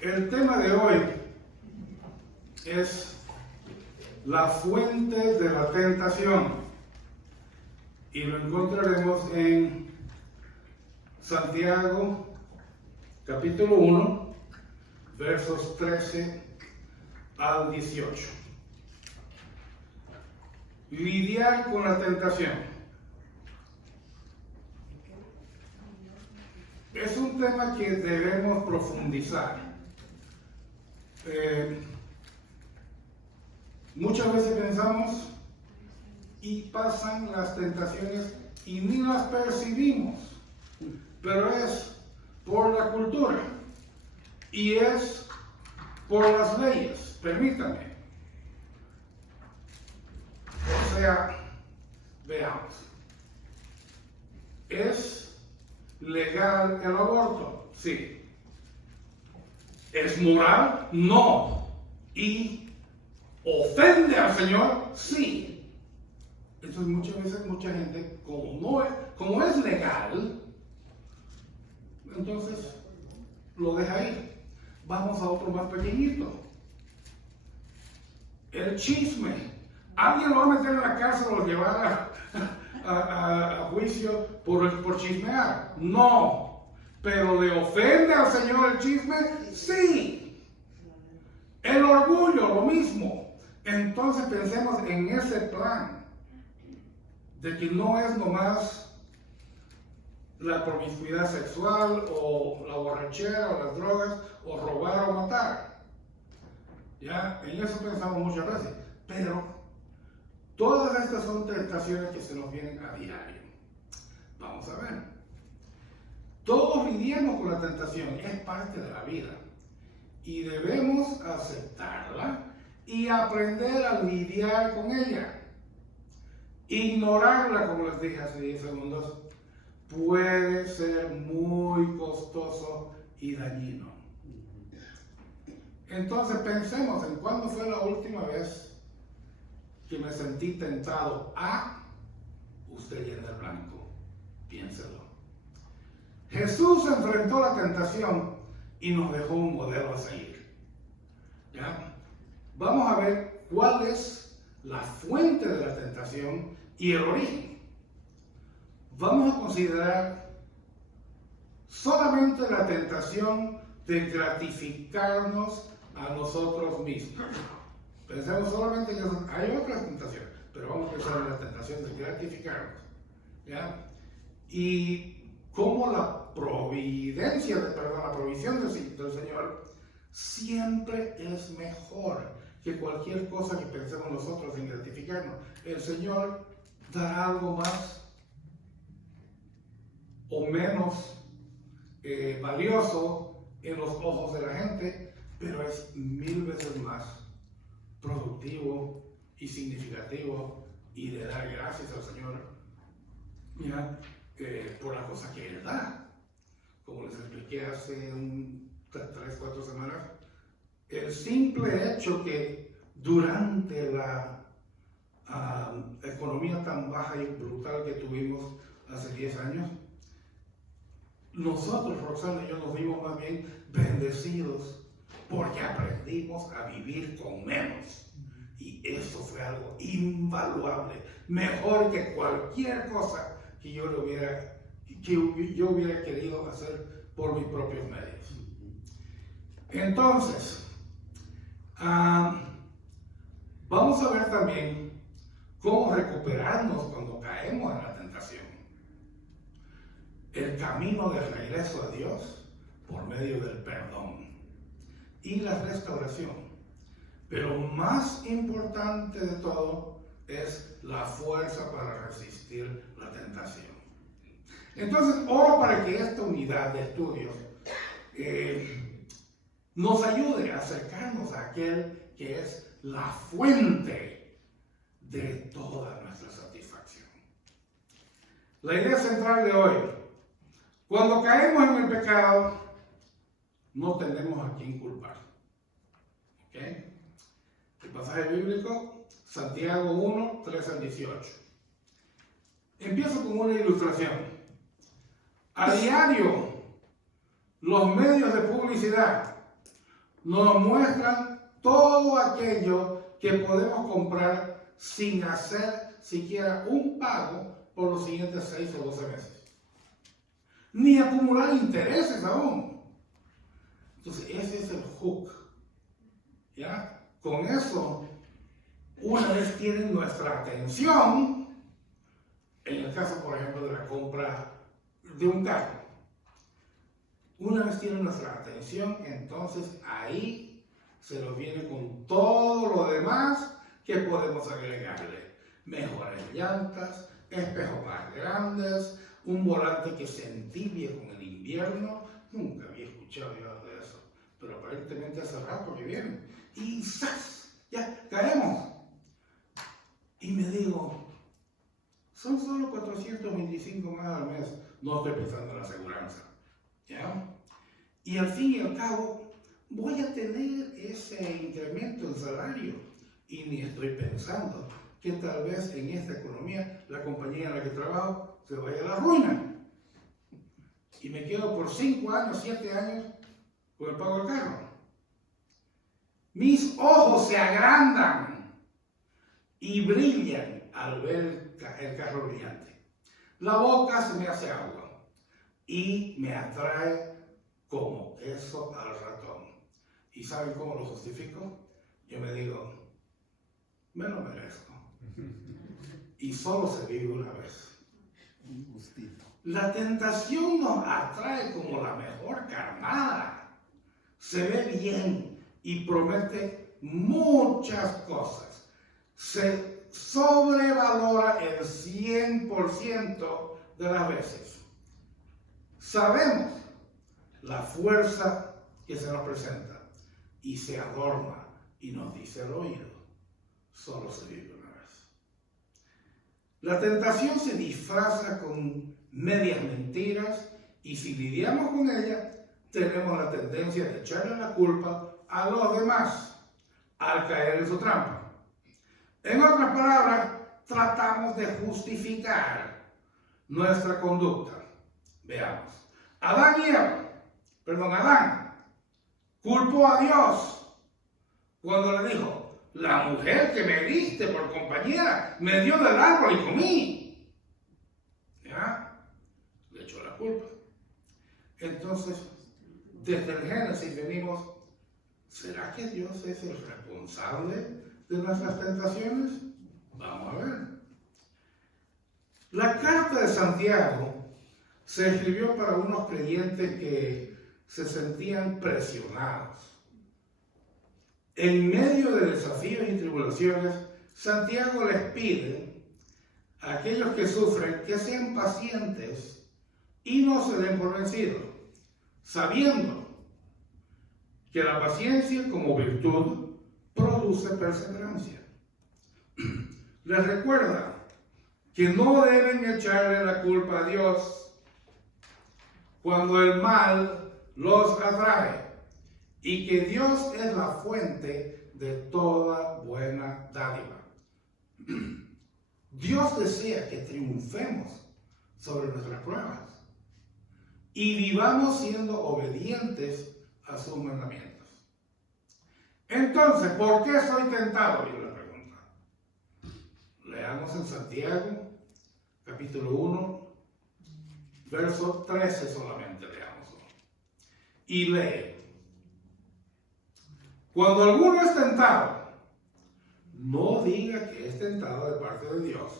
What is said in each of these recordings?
El tema de hoy es la fuente de la tentación y lo encontraremos en Santiago capítulo 1 versos 13 al 18. Lidiar con la tentación. Es un tema que debemos profundizar. Muchas veces pensamos y pasan las tentaciones y ni las percibimos, pero es por la cultura y es por las leyes, permítame. O sea, veamos, ¿es legal el aborto? Sí. ¿Es moral? No. ¿Y ofende al Señor? Sí. Entonces muchas veces mucha gente, como es legal, entonces lo deja ir. Vamos a otro más pequeñito. El chisme. ¿Alguien lo va a meter en la cárcel o lo llevar a juicio por chismear? No. ¿Pero le ofende al Señor el chisme? Sí. El orgullo, lo mismo. Entonces pensemos en ese plan de que no es nomás la promiscuidad sexual o la borrachera o las drogas o robar o matar. Ya, en eso pensamos muchas veces. Pero todas estas son tentaciones que se nos vienen a diario. Vamos a ver. Todos lidiamos con la tentación, es parte de la vida. Y debemos aceptarla y aprender a lidiar con ella. Ignorarla, como les dije hace 10 segundos, puede ser muy costoso y dañino. Entonces pensemos en cuándo fue la última vez que me sentí tentado a usted llena el blanco. Piénselo. Jesús enfrentó la tentación y nos dejó un modelo a seguir. ¿Ya? Vamos a ver cuál es la fuente de la tentación y el origen. Vamos a considerar solamente la tentación de gratificarnos a nosotros mismos. Pensemos solamente en eso. Hay otras tentaciones, pero vamos a pensar en la tentación de gratificarnos. ¿Ya? Y cómo la provisión del Señor siempre es mejor que cualquier cosa que pensemos nosotros en gratificarnos. El Señor dará algo más o menos valioso en los ojos de la gente, pero es 1000 veces más productivo y significativo y de dar gracias al Señor, ¿ya? Por la cosa que Él da. Como les expliqué hace 3-4 semanas, el simple hecho que durante la economía tan baja y brutal que tuvimos hace 10 años, nosotros, Roxana y yo, nos vimos más bien bendecidos porque aprendimos a vivir con menos. Y eso fue algo invaluable, mejor que cualquier cosa que yo hubiera querido hacer por mis propios medios. Entonces, vamos a ver también cómo recuperarnos cuando caemos en la tentación. El camino de regreso a Dios por medio del perdón y la restauración. Pero más importante de todo es la fuerza para resistir la tentación. Entonces, oro para que esta unidad de estudios nos ayude a acercarnos a aquel que es la fuente de toda nuestra satisfacción. La idea central de hoy: cuando caemos en el pecado, no tenemos a quién culpar. ¿Ok? El pasaje bíblico, Santiago 1, 13 al 18. Empiezo con una ilustración. A diario, los medios de publicidad nos muestran todo aquello que podemos comprar sin hacer siquiera un pago por los siguientes 6 o 12 meses. Ni acumular intereses aún. Entonces, ese es el hook. ¿Ya? Con eso, una vez tienen nuestra atención, en el caso, por ejemplo, de la compra de un carro, una vez tienen nuestra atención, entonces ahí se nos viene con todo lo demás que podemos agregarle. Mejores llantas, espejos más grandes, un volante que se entibie con el invierno. Nunca había escuchado yo de eso, pero aparentemente hace rato que viene. Y ¡zas! Ya caemos. Y me digo, son solo 425 más al mes. No estoy pensando en la aseguranza. ¿Ya? Y al fin y al cabo, voy a tener ese incremento en salario. Y ni estoy pensando que tal vez en esta economía, la compañía en la que trabajo se vaya a la ruina. Y me quedo por 5 años, 7 años con el pago del carro. Mis ojos se agrandan y brillan al ver el carro brillante. La boca se me hace agua y me atrae como queso al ratón. ¿Y saben cómo lo justifico? Yo me digo, me lo merezco. Y solo se vive una vez. Un gustito. La tentación nos atrae como la mejor carnada. Se ve bien y promete muchas cosas. Se sobrevalora el 100% de las veces. Sabemos la fuerza que se nos presenta y se adorna y nos dice al oído, solo se vive una vez. La tentación se disfraza con medias mentiras y si lidiamos con ella, tenemos la tendencia de echarle la culpa a los demás al caer en su trampa. En otras palabras, tratamos de justificar nuestra conducta. Veamos. Adán culpó a Dios cuando le dijo, la mujer que me diste por compañera me dio del árbol y comí. ¿Ya? Le echó la culpa. Entonces, desde el Génesis venimos, ¿será que Dios es el responsable de nuestras tentaciones? Vamos a ver. La carta de Santiago se escribió para unos creyentes que se sentían presionados. En medio de desafíos y tribulaciones, Santiago les pide a aquellos que sufren que sean pacientes y no se den por vencidos, sabiendo que la paciencia como virtud produce perseverancia. Les recuerda que no deben echarle la culpa a Dios cuando el mal los atrae y que Dios es la fuente de toda buena dádiva. Dios desea que triunfemos sobre nuestras pruebas y vivamos siendo obedientes a sus mandamientos. Entonces, ¿por qué soy tentado? Yo le pregunto. Leamos en Santiago, capítulo 1, verso 13 solamente, leámoslo. Y lee. Cuando alguno es tentado, no diga que es tentado de parte de Dios,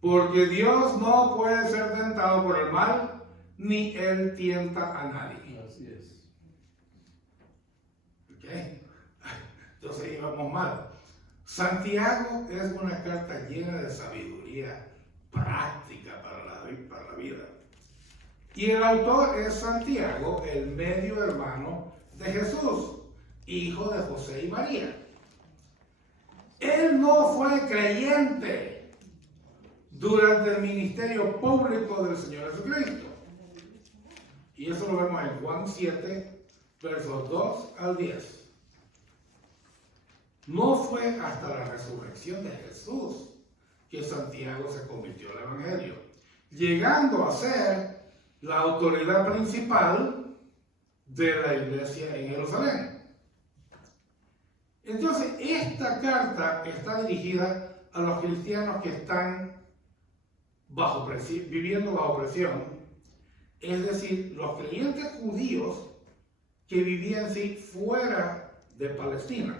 porque Dios no puede ser tentado por el mal, ni Él tienta a nadie. Así es. ¿Ok? Entonces íbamos mal. Santiago es una carta llena de sabiduría práctica para la vida. Y el autor es Santiago, el medio hermano de Jesús, hijo de José y María. Él no fue creyente durante el ministerio público del Señor Jesucristo. Y eso lo vemos en Juan 7, versos 2 al 10. No fue hasta la resurrección de Jesús que Santiago se convirtió al Evangelio, llegando a ser la autoridad principal de la iglesia en Jerusalén. Entonces, esta carta está dirigida a los cristianos que están viviendo bajo presión, es decir, los creyentes judíos que vivían fuera de Palestina.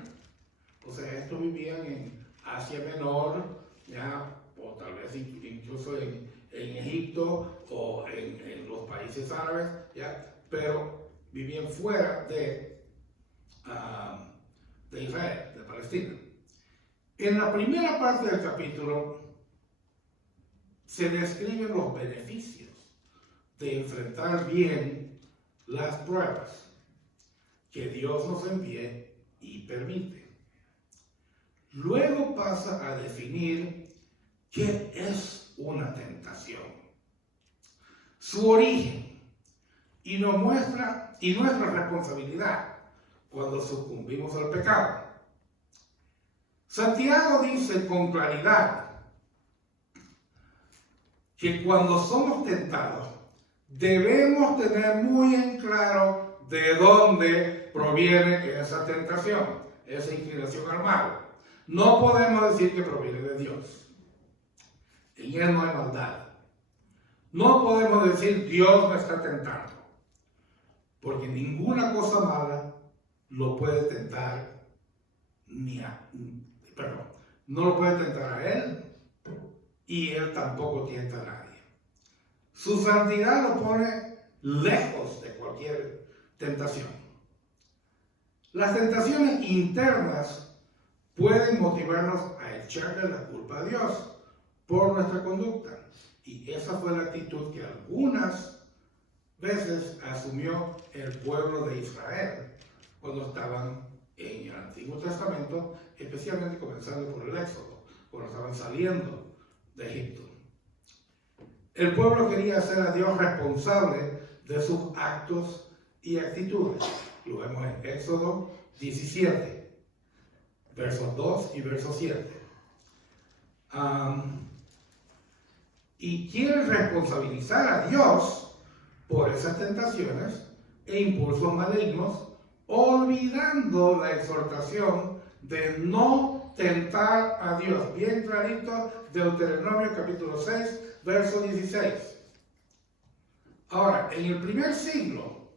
O sea, estos vivían en Asia Menor, ya, o tal vez incluso en Egipto o en los países árabes, ya, pero vivían fuera de Israel, de Palestina. En la primera parte del capítulo se describen los beneficios de enfrentar bien las pruebas que Dios nos envíe y permite. Luego pasa a definir qué es una tentación, su origen y nuestra responsabilidad cuando sucumbimos al pecado. Santiago dice con claridad que cuando somos tentados debemos tener muy en claro de dónde proviene esa tentación, esa inclinación al mal. No podemos decir que proviene de Dios. En Él no hay maldad. No podemos decir Dios me está tentando, porque ninguna cosa mala lo puede tentar no lo puede tentar a Él, y Él tampoco tienta a nadie. Su santidad lo pone lejos de cualquier tentación. Las tentaciones internas pueden motivarnos a echarle la culpa a Dios por nuestra conducta. Y esa fue la actitud que algunas veces asumió el pueblo de Israel cuando estaban en el Antiguo Testamento, especialmente comenzando por el Éxodo, cuando estaban saliendo de Egipto. El pueblo quería hacer a Dios responsable de sus actos y actitudes. Lo vemos en Éxodo 17, versos 2 y verso 7. Y quieren responsabilizar a Dios por esas tentaciones e impulsos malignos, olvidando la exhortación de no tentar a Dios. Bien clarito, Deuteronomio capítulo 6, verso 16. Ahora, en el primer siglo,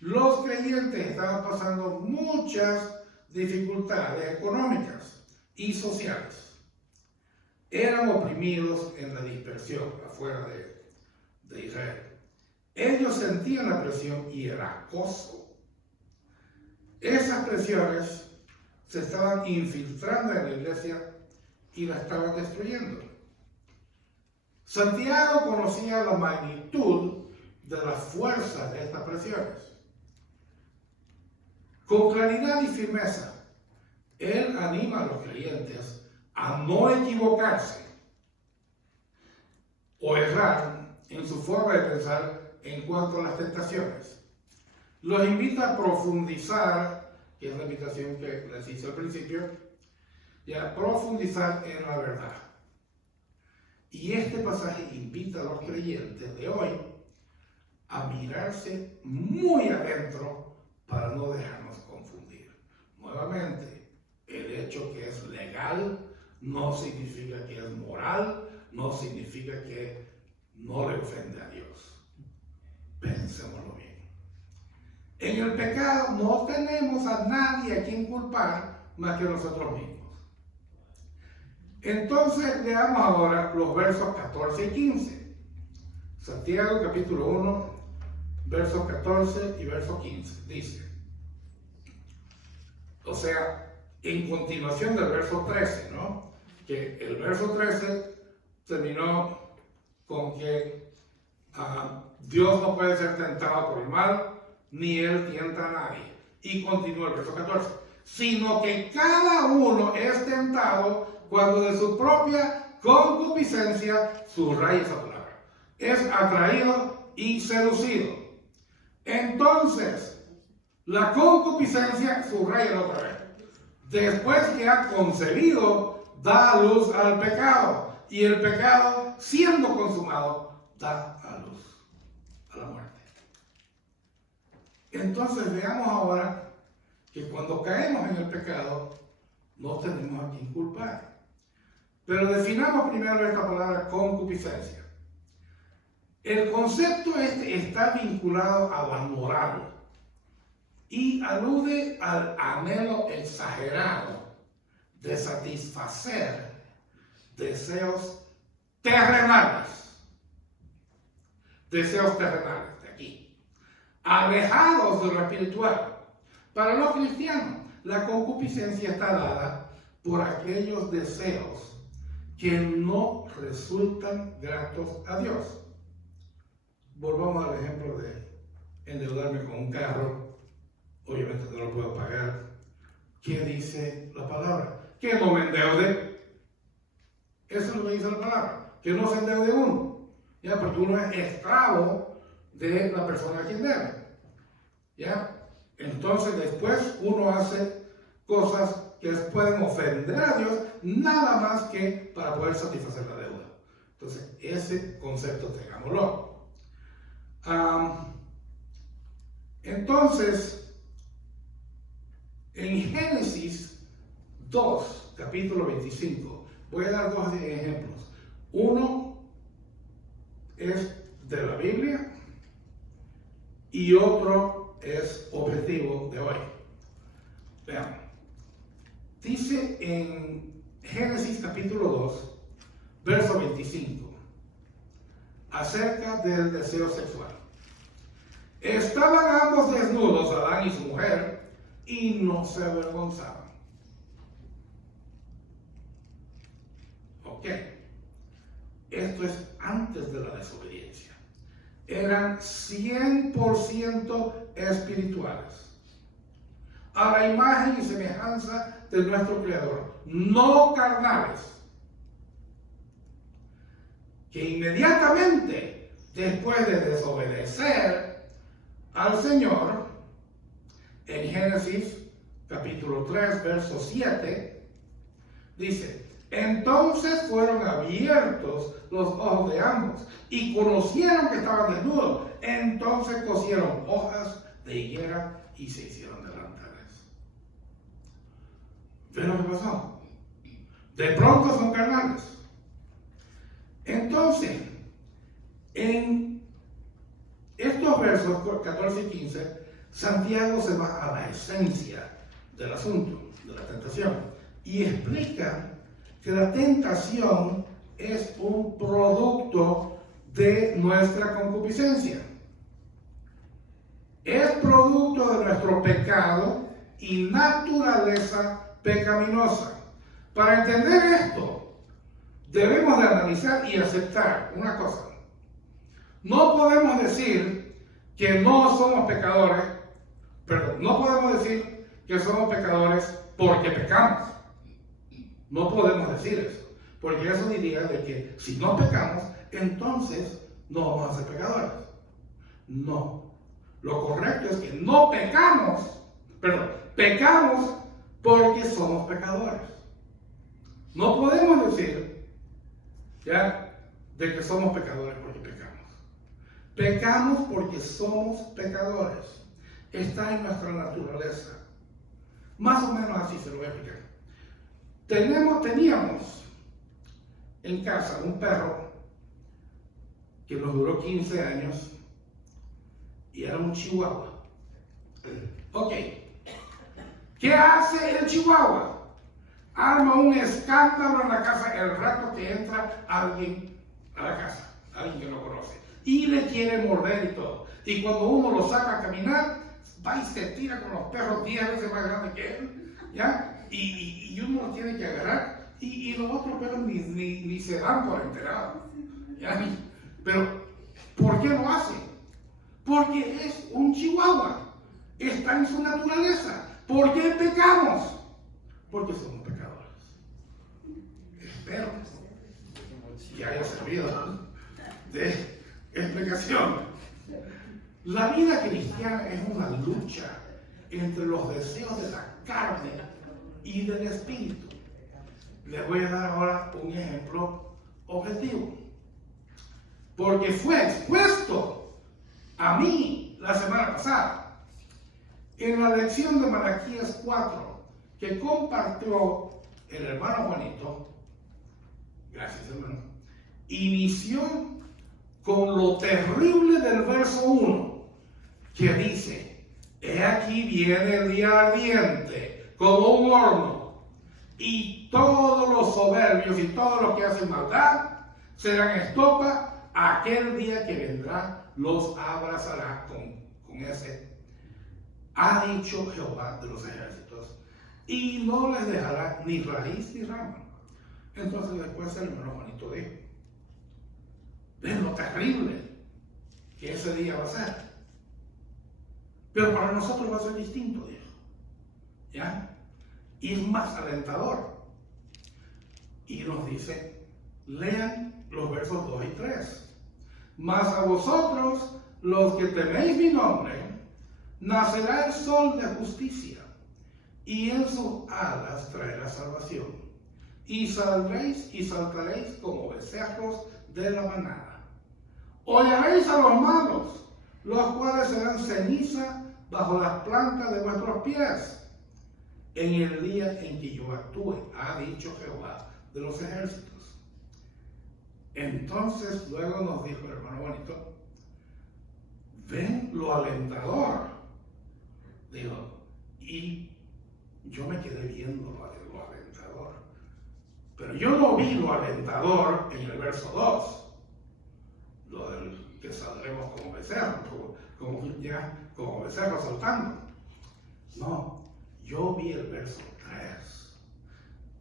los creyentes estaban pasando muchas dificultades económicas y sociales. Eran oprimidos en la dispersión afuera de Israel. Ellos sentían la presión y el acoso. Esas presiones se estaban infiltrando en la iglesia y la estaban destruyendo. Santiago conocía la magnitud de la fuerza de estas presiones. Con claridad y firmeza, él anima a los creyentes a no equivocarse o errar en su forma de pensar en cuanto a las tentaciones. Los invita a profundizar, que es la invitación que les hice al principio, y a profundizar en la verdad. Y este pasaje invita a los creyentes de hoy a mirarse muy adentro para no dejarnos confundir. Nuevamente, el hecho que es legal no significa que es moral, no significa que no le ofende a Dios. Pensémoslo bien. En el pecado no tenemos a nadie a quien culpar más que nosotros mismos. Entonces leamos ahora los versos 14 y 15. Santiago capítulo 1, versos 14 y verso 15. Dice, o sea, en continuación del verso 13, ¿no? Que el verso 13 terminó con que Dios no puede ser tentado por el mal, ni Él tienta a nadie. Y continúa el verso 14. Sino que cada uno es tentado cuando de su propia concupiscencia, subraya esa palabra, es atraído y seducido. Entonces, la concupiscencia, subraya otra vez, después que ha concebido, da a luz al pecado. Y el pecado, siendo consumado, da a luz a la muerte. Entonces veamos ahora que cuando caemos en el pecado, no tenemos a quien culpar. Pero definamos primero esta palabra concupiscencia. El concepto está vinculado a la moral y alude al anhelo exagerado de satisfacer deseos terrenales. Deseos terrenales de aquí. Alejados de lo espiritual. Para los cristianos, la concupiscencia está dada por aquellos deseos que no resultan gratos a Dios. Volvamos al ejemplo de endeudarme con un carro. Obviamente no lo puedo pagar. ¿Qué dice la palabra? Que no me endeude. Eso es lo que dice la palabra. Que no se endeude uno. ¿Ya? Porque uno es esclavo de la persona a quien debe. ¿Ya? Entonces después uno hace cosas que pueden ofender a Dios nada más que para poder satisfacer la deuda. Entonces ese concepto tengámoslo. Entonces en Génesis 2, capítulo 25, voy a dar dos ejemplos. Uno es de la Biblia y otro es objetivo de hoy. Vean, dice en Génesis capítulo 2, verso 25, acerca del deseo sexual. Estaban ambos desnudos, Adán y su mujer, y no se avergonzaban. Ok, esto es antes de la desobediencia. Eran 100% espirituales, a la imagen y semejanza de nuestro Creador, no carnales, que inmediatamente después de desobedecer al Señor, en Génesis capítulo 3, verso 7, dice: entonces fueron abiertos los ojos de ambos y conocieron que estaban desnudos. Entonces cosieron hojas de higuera y se hicieron delantales. ¿Ven lo que pasó? De pronto son carnales. Entonces, en estos versos 14 y 15, Santiago se va a la esencia del asunto, de la tentación, y explica que la tentación es un producto de nuestra concupiscencia. Es producto de nuestro pecado y naturaleza pecaminosa. Para entender esto, debemos de analizar y aceptar una cosa. No podemos decir que no somos pecadores, perdón, no podemos decir que somos pecadores porque pecamos. No podemos decir eso, porque eso diría de que si no pecamos, entonces no vamos a ser pecadores. No. Lo correcto es que no pecamos, perdón, pecamos porque somos pecadores. No podemos decir, ya, de que somos pecadores porque pecamos. Pecamos porque somos pecadores. Está en nuestra naturaleza. Más o menos así se lo voy a explicar. Teníamos en casa un perro que nos duró 15 años y era un chihuahua. Ok, ¿qué hace el chihuahua? Arma un escándalo en la casa el rato que entra alguien a la casa, alguien que no conoce, y le quiere morder y todo. Y cuando uno lo saca a caminar, va y se tira con los perros 10 veces más grandes que él, ¿ya? Y uno los tiene que agarrar y los otros perros ni se dan por enterado. ¿Ya? Pero, ¿por qué lo hace? Porque es un chihuahua. Está en su naturaleza. ¿Por qué pecamos? Porque somos pecadores. Espero que haya servido de explicación. La vida cristiana es una lucha entre los deseos de la carne y del espíritu. Les voy a dar ahora un ejemplo objetivo. Porque fue expuesto a mí la semana pasada. En la lección de Malaquías 4, que compartió el hermano Juanito, gracias hermano, inició con lo terrible del verso 1, que dice: he aquí viene el día ardiente como un horno, y todos los soberbios y todos los que hacen maldad serán estopa. Aquel día que vendrá los abrazará con ese, ha dicho Jehová de los ejércitos, y no les dejará ni raíz ni rama. Entonces después el hermano Juanito dijo: ven lo terrible que ese día va a ser, pero para nosotros va a ser distinto, dijo, ¿ya? Y es más alentador. Y nos dice, lean los versos 2 y 3. Mas a vosotros, los que teméis mi nombre, nacerá el sol de justicia, y en sus alas traerá salvación. Y saldréis y saltaréis como becerros de la manada. Hollaréis a los malos, los cuales serán ceniza bajo las plantas de vuestros pies, en el día en que yo actúe, ha dicho Jehová de los ejércitos. Entonces luego nos dijo el hermano Juanito, ven lo alentador. Digo, y yo me quedé viendo lo alentador. Pero yo no vi lo alentador en el verso 2. Lo del que saldremos como becerros, como becerros saltando. No, yo vi el verso 3.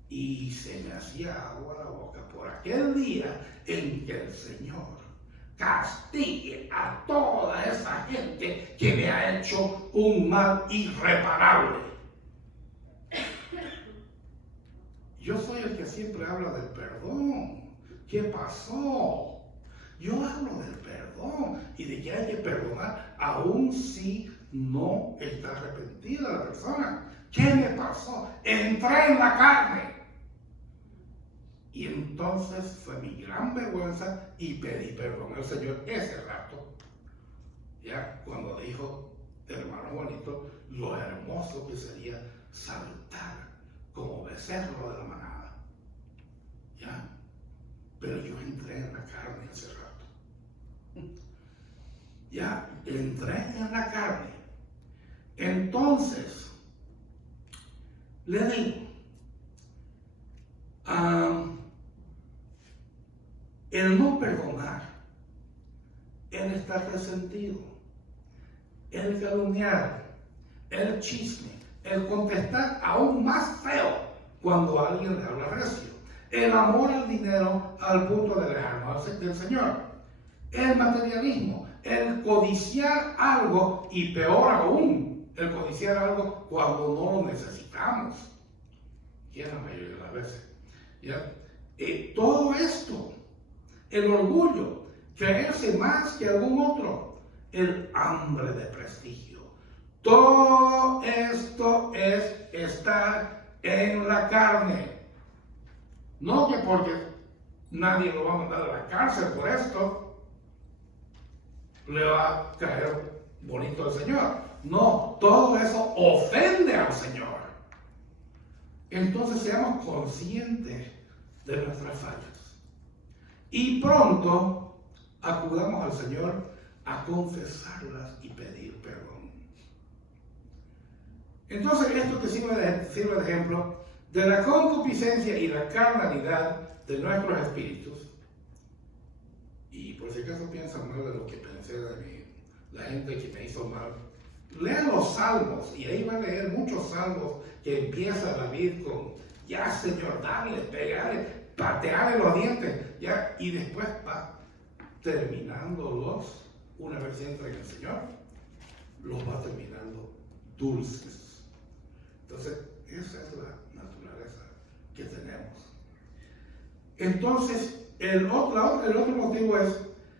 Y se me hacía agua la boca por aquel día en que el Señor castigue a toda esa gente que me ha hecho un mal irreparable. Yo soy el que siempre habla del perdón. ¿Qué pasó? Yo hablo del perdón y de que hay que perdonar aun si no está arrepentida la persona. ¿Qué me pasó? Entré en la carne. Y entonces fue mi gran vergüenza y pedí perdón al Señor ese rato. Ya cuando dijo el hermano Juanito lo hermoso que sería saltar como becerro de la manada. ¿Ya? Pero yo entré en la carne ese rato. Ya, entré en la carne. Entonces, le digo, el no perdonar, el estar resentido, el calumniar, el chisme, el contestar aún más feo cuando alguien le habla recio, el amor al dinero al punto de alejarnos del Señor, el materialismo, el codiciar algo y peor aún, el codiciar algo cuando no lo necesitamos, que es la mayoría de las veces. ¿Ya? Todo esto, el orgullo, creerse más que algún otro, el hambre de prestigio, todo esto es estar en la carne. No que porque nadie lo va a mandar a la cárcel por esto, le va a caer bonito al Señor. No, todo eso ofende al Señor. Entonces seamos conscientes de nuestras fallas. Y pronto acudamos al Señor a confesarlas y pedir perdón. Entonces esto que sirve de ejemplo de la concupiscencia y la carnalidad de nuestros espíritus. Y por si acaso piensan mal de lo que pensé de mí, la gente que me hizo mal, lean los salmos y ahí van a leer muchos salmos que empieza David con ya Señor, dale, pegale, pateale los dientes, ya, y después va terminándolos, una vez entra en el Señor, los va terminando dulces. Entonces, esa es la naturaleza que tenemos. Entonces, el otro motivo es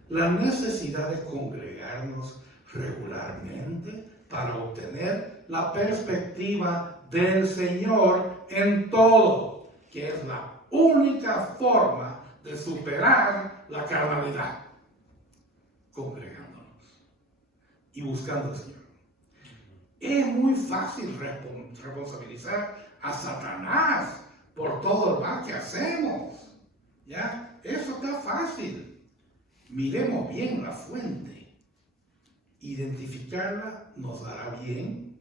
la necesidad de congregarnos regularmente para obtener la perspectiva del Señor en todo, que es la única forma de superar la carnalidad, congregándonos y buscando al Señor. Es muy fácil responsabilizar a Satanás por todo el mal que hacemos. ¿Ya? Eso está fácil. Miremos bien la fuente. Identificarla nos hará bien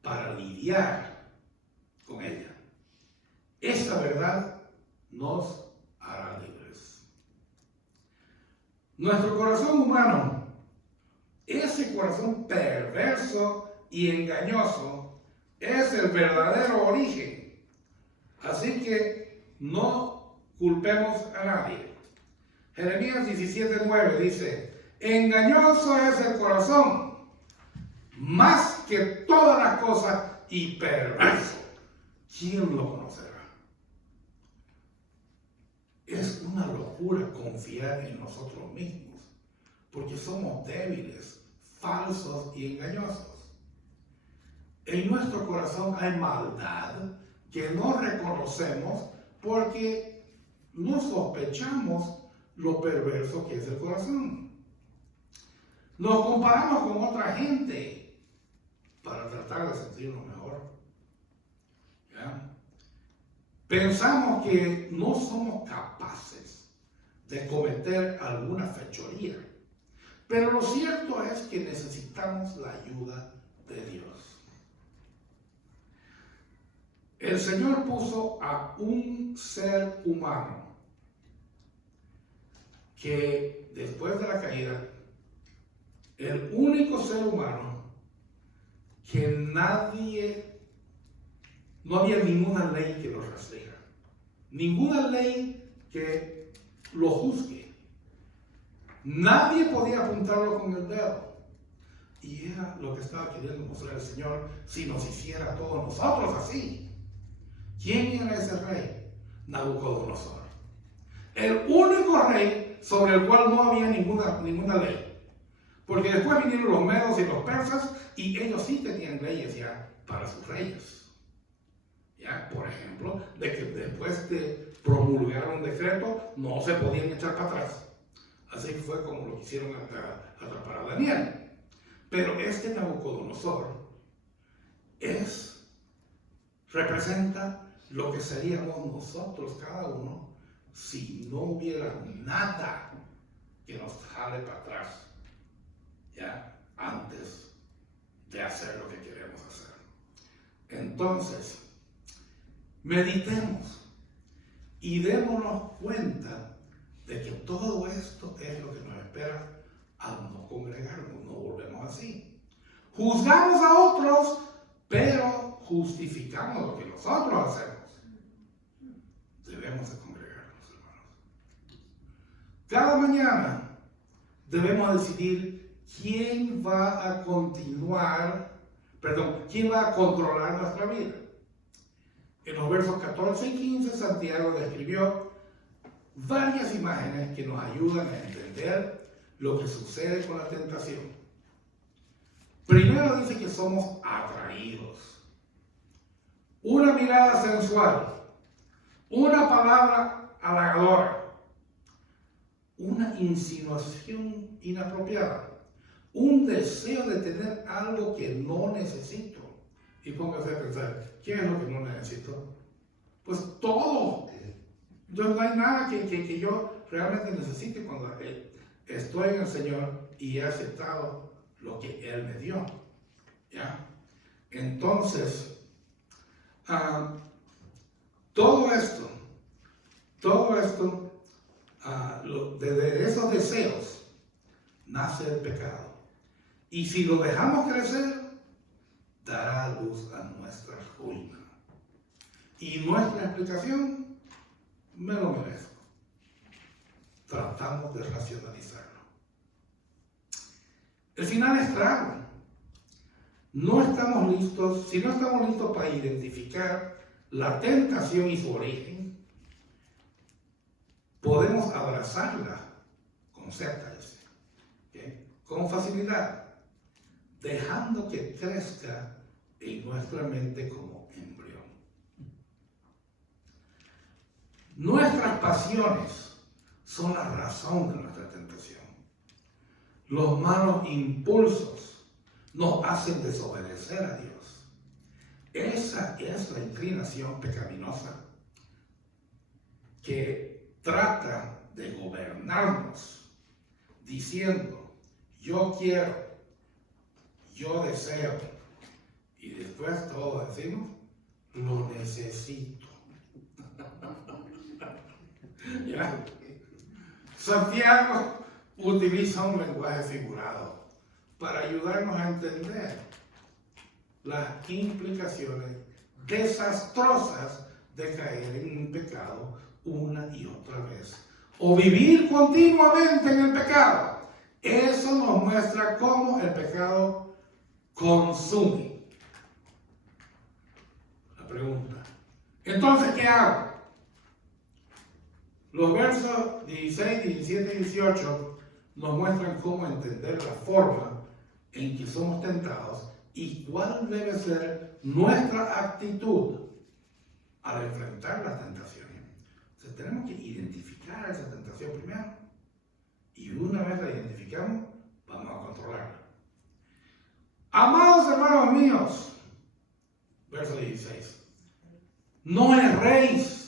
para lidiar con ella. Esa verdad nos hará libres. Nuestro corazón humano, ese corazón perverso y engañoso, es el verdadero origen. Así que no culpemos a nadie. Jeremías 17:9 dice: engañoso es el corazón, más que todas las cosas, y perverso. ¿Quién lo conocerá? Es una locura confiar en nosotros mismos, porque somos débiles, falsos y engañosos. En nuestro corazón hay maldad que no reconocemos porque no sospechamos lo perverso que es el corazón. Nos comparamos con otra gente para tratar de sentirnos mejor. ¿Ya? Pensamos que no somos capaces de cometer alguna fechoría, pero lo cierto es que necesitamos la ayuda de Dios. El Señor puso a un ser humano que después de la caída, el único ser humano que no había ninguna ley que lo rastreara, ninguna ley que lo juzgue. Nadie podía apuntarlo con el dedo. Y era lo que estaba queriendo mostrar el Señor, si nos hiciera a todos nosotros así. ¿Quién era ese rey? Nabucodonosor. El único rey sobre el cual no había ninguna ley. Porque después vinieron los medos y los persas, y ellos sí tenían leyes ya para sus reyes. ¿Ya? Por ejemplo, de que después de promulgar un decreto, no se podían echar para atrás. Así fue como lo quisieron atrapar a Daniel. Pero este Nabucodonosor representa lo que seríamos nosotros cada uno si no hubiera nada que nos jale para atrás, ¿ya? Antes de hacer lo que queremos hacer. Entonces, meditemos y démonos cuenta de que todo esto es lo que nos espera al no congregarnos, no volvemos así. Juzgamos a otros, pero justificamos lo que nosotros hacemos. Debemos de congregarnos, hermanos. Cada mañana debemos decidir quién va a controlar nuestra vida. En los versos 14 y 15, Santiago describió varias imágenes que nos ayudan a entender lo que sucede con la tentación. Primero dice que somos atraídos. Una mirada sensual, una palabra halagadora, una insinuación inapropiada, un deseo de tener algo que no necesito. Y póngase a pensar, ¿qué es lo que no necesito? Pues todo. No hay nada que yo realmente necesite cuando estoy en el Señor y he aceptado lo que Él me dio. ¿Ya? Entonces, todo esto, de esos deseos nace el pecado. Y si lo dejamos crecer, dará luz a nuestra ruina. Y nuestra explicación, me lo merezco. Tratamos de racionalizarlo. El final es claro. No estamos listos, si no estamos listos para identificar la tentación y su origen, podemos abrazarla con certeza, ¿okay? Con facilidad, dejando que crezca en nuestra mente como embrión. Nuestras pasiones son la razón de nuestra tentación. Los malos impulsos nos hacen desobedecer a Dios. Esa es la inclinación pecaminosa que trata de gobernarnos, diciendo, yo quiero, yo deseo, y después todos decimos, lo necesito. ¿Ya? Santiago utiliza un lenguaje figurado para ayudarnos a entender las implicaciones desastrosas de caer en un pecado una y otra vez, o vivir continuamente en el pecado. Eso nos muestra cómo el pecado consume. La pregunta, entonces, ¿qué hago? Los versos 16, 17 y 18 nos muestran cómo entender la forma en que somos tentados y cuál debe ser nuestra actitud al enfrentar las tentaciones. Entonces tenemos que identificar esa tentación primero, y una vez la identificamos, vamos a controlarla. Amados hermanos míos, verso 16, no erréis.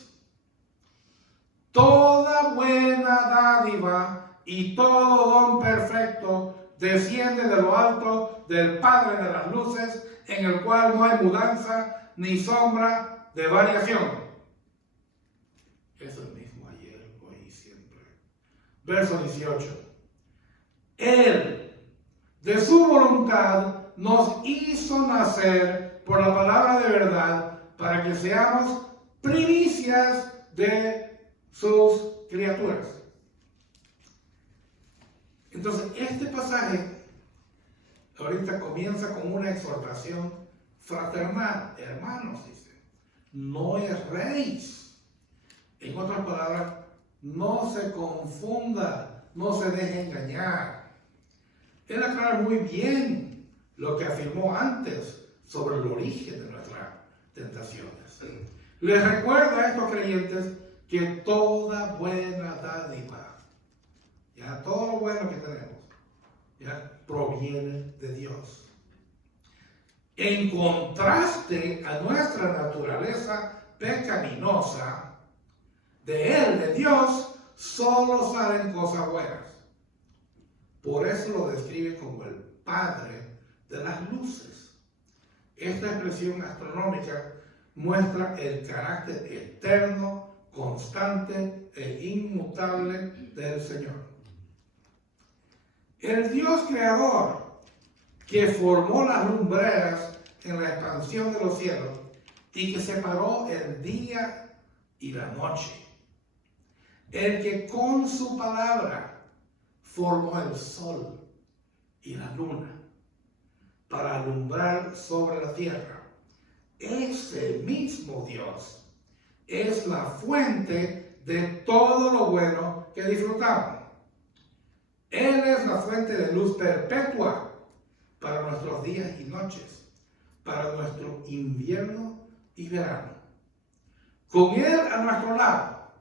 Toda buena dádiva y todo don perfecto desciende de lo alto del Padre de las luces, en el cual no hay mudanza ni sombra de variación. Es el mismo ayer, hoy y siempre. Verso 18. Él, de su voluntad, nos hizo nacer por la palabra de verdad, para que seamos primicias de sus criaturas. Entonces, este pasaje ahorita comienza con una exhortación fraternal. Hermanos, dice, no erréis. En otras palabras, no se confunda, no se deje engañar. Él aclara muy bien lo que afirmó antes sobre el origen de nuestras tentaciones. Les recuerda a estos creyentes que toda buena dádiva, ya todo lo bueno que tenemos, ya proviene de Dios. En contraste a nuestra naturaleza pecaminosa, de Él, de Dios, solo salen cosas buenas. Por eso lo describe como el Padre de las luces. Esta expresión astronómica muestra el carácter eterno, constante e inmutable del Señor. El Dios creador que formó las lumbreras en la expansión de los cielos y que separó el día y la noche. El que con su palabra formó el sol y la luna para alumbrar sobre la tierra. Ese mismo Dios es la fuente de todo lo bueno que disfrutamos. Él es la fuente de luz perpetua para nuestros días y noches, para nuestro invierno y verano. Con Él a nuestro lado,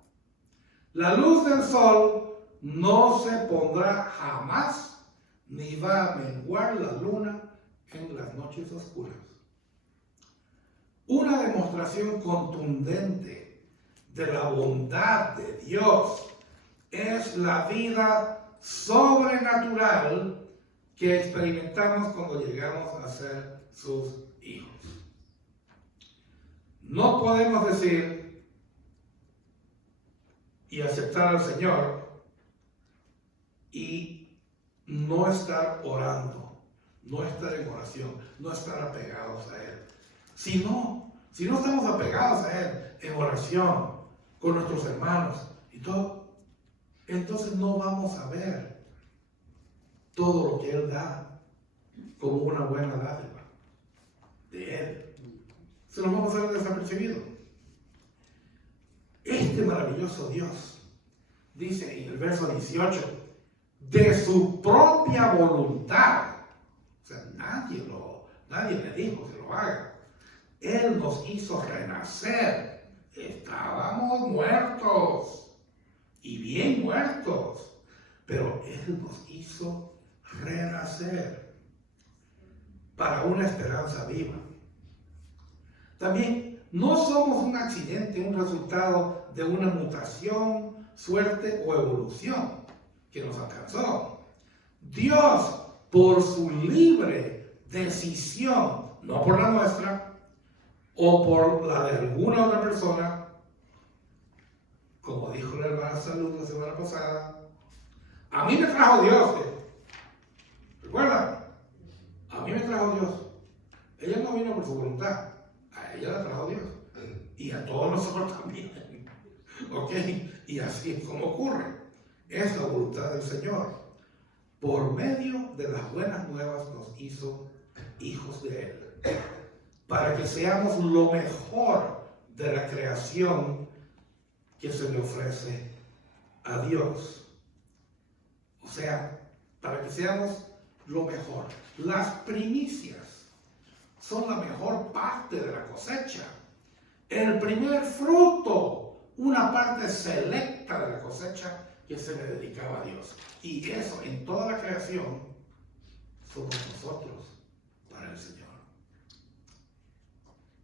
la luz del sol no se pondrá jamás, ni va a menguar la luna en las noches oscuras. Una demostración contundente de la bondad de Dios es la vida sobrenatural que experimentamos cuando llegamos a ser sus hijos. No podemos decir y aceptar al Señor y no estar orando, no estar en oración, no estar apegados a Él. Si no estamos apegados a Él en oración con nuestros hermanos y todo, entonces no vamos a ver todo lo que Él da como una buena dádiva de Él. Se nos vamos a ver desapercibido. Este maravilloso Dios dice en el verso 18, de su propia voluntad, o sea, nadie le dijo que lo haga. Él nos hizo renacer. Estábamos muertos y bien muertos, pero Él nos hizo renacer para una esperanza viva. También no somos un accidente, un resultado de una mutación, suerte o evolución que nos alcanzó. Dios, por su libre decisión, no por la nuestra o por la de alguna otra persona, como dijo la hermana Salud la semana pasada, a mí me trajo Dios. ¿Recuerdan? A mí me trajo Dios. Ella no vino por su voluntad, a ella la trajo Dios. Y a todos nosotros también. ¿Ok? Y así es como ocurre. Es la voluntad del Señor. Por medio de las buenas nuevas nos hizo hijos de Él. Para que seamos lo mejor de la creación que se le ofrece a Dios. O sea, para que seamos lo mejor. Las primicias son la mejor parte de la cosecha. El primer fruto, una parte selecta de la cosecha que se le dedicaba a Dios. Y eso en toda la creación somos nosotros para el Señor.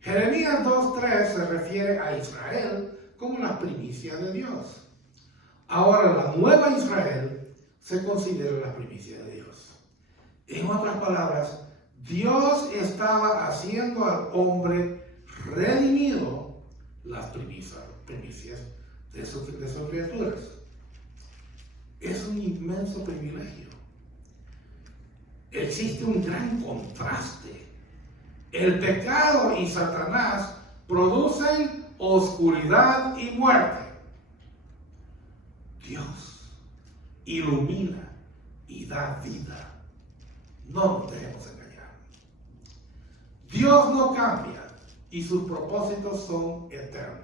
Jeremías 2:3 se refiere a Israel como las primicias de Dios. Ahora la nueva Israel se considera la primicia de Dios. En otras palabras, Dios estaba haciendo al hombre redimido las primicias de sus criaturas. Es un inmenso privilegio. Existe un gran contraste. El pecado y Satanás producen oscuridad y muerte. Dios ilumina y da vida. No nos dejemos engañar. Dios no cambia y sus propósitos son eternos.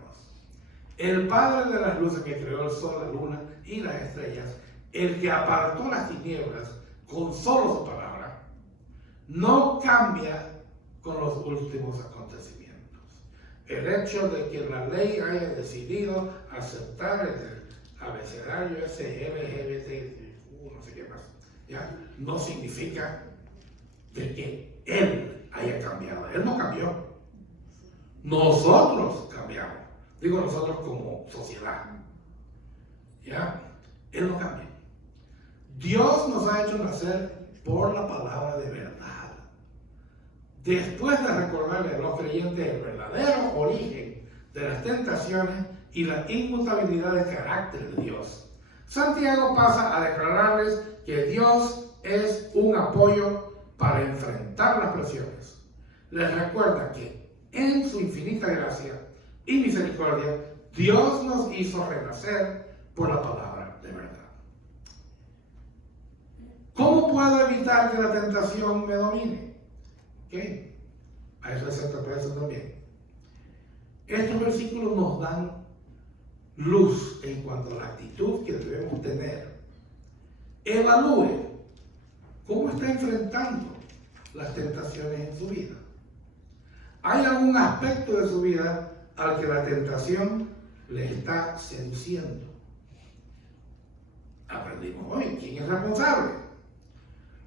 El Padre de las luces que creó el sol, la luna y las estrellas, el que apartó las tinieblas con solo su palabra, no cambia con los últimos acontecimientos. El hecho de que la ley haya decidido aceptar el abecedario ese LGBT, no sé qué más, ¿ya? No significa de que Él haya cambiado. Él no cambió. Nosotros cambiamos. Digo nosotros como sociedad. ¿Ya? Él no cambia. Dios nos ha hecho nacer por la palabra de verdad. Después de recordarle a los creyentes el verdadero origen de las tentaciones y la inmutabilidad de carácter de Dios, Santiago pasa a declararles que Dios es un apoyo para enfrentar las presiones. Les recuerda que en su infinita gracia y misericordia, Dios nos hizo renacer por la palabra de verdad. ¿Cómo puedo evitar que la tentación me domine? ¿Qué? Hay receta para eso también. Estos versículos nos dan luz en cuanto a la actitud que debemos tener. Evalúe cómo está enfrentando las tentaciones en su vida. ¿Hay algún aspecto de su vida al que la tentación le está seduciendo? Aprendimos hoy quién es responsable.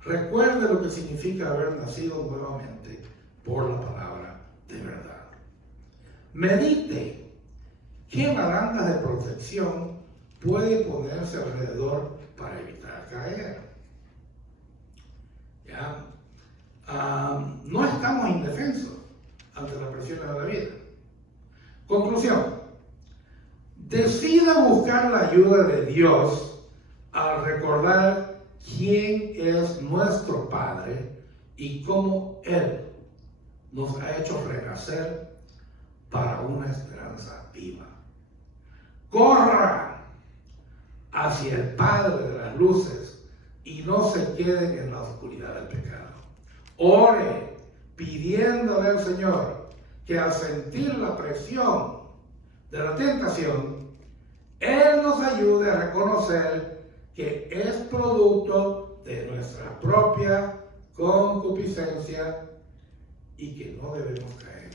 Recuerde lo que significa haber nacido nuevamente por la palabra de verdad. Medite qué barandas de protección puede ponerse alrededor para evitar caer. ¿Ya? No estamos indefensos ante las presiones de la vida. Conclusión. Decida buscar la ayuda de Dios al recordar quién es nuestro Padre y cómo Él nos ha hecho renacer para una esperanza viva. Corra hacia el Padre de las luces y no se quede en la oscuridad del pecado. Ore pidiéndole al Señor que al sentir la presión de la tentación, Él nos ayude a reconocer que es producto de nuestra propia concupiscencia y que no debemos caer.